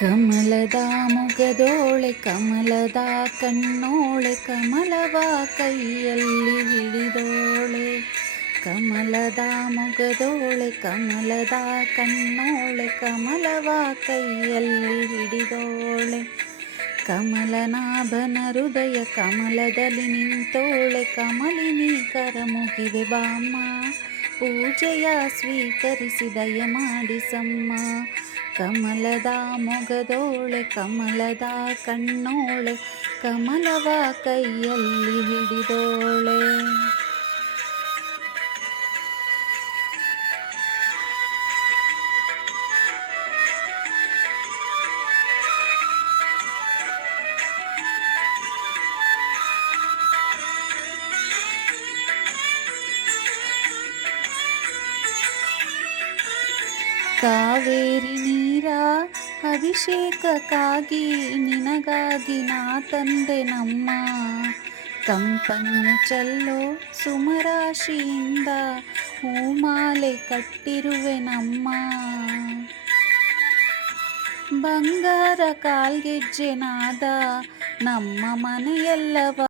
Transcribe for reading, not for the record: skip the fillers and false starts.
ಕಮಲದ ಮೊಗದೋಳೆ ಕಮಲದ ಕಣ್ಣೋಳೆ ಕಮಲವ ಕೈಯಲ್ಲಿ ಹಿಡಿದೋಳೆ. ಕಮಲದ ಮೊಗದೋಳೆ ಕಮಲದ ಕಣ್ಣೋಳೆ ಕಮಲವ ಕೈಯಲ್ಲಿ ಹಿಡಿದೋಳೆ. ಕಮಲನಾಭನ ಹೃದಯ ಕಮಲದಲ್ಲಿ ನಿಂತೋಳೆ. ಕಮಲಿನಿ ಕರ ಮುಗಿವೆ ಬಾಮ್ಮ, ಪೂಜೆಯ ಸ್ವೀಕರಿಸಿ ದಯ ಮಾಡಿಸಮ್ಮ. ಕಮಲದ ಮೊಗದೋಳೆ ಕಮಲದ ಕಣ್ಣೋಳೆ ಕಮಲವ ಕೈಯಲ್ಲಿ ಹಿಡಿದೋಳೆ. ಕಾವೇರಿ ನೀರ ಅಭಿಷೇಕಕ್ಕಾಗಿ ನಿನಗಾಗಿ ನಾ ತಂದೆ ನಮ್ಮ. ಕಂಪನ್ನು ಚೆಲ್ಲೋ ಸುಮರಾಶಿಯಿಂದ ಹೂಮಾಲೆ ಕಟ್ಟಿರುವೆ ನಮ್ಮ. ಬಂಗಾರ ಕಾಲ್ಗೆಜ್ಜೆ ನಾದ ನಮ್ಮ ಮನೆಯೆಲ್ಲವ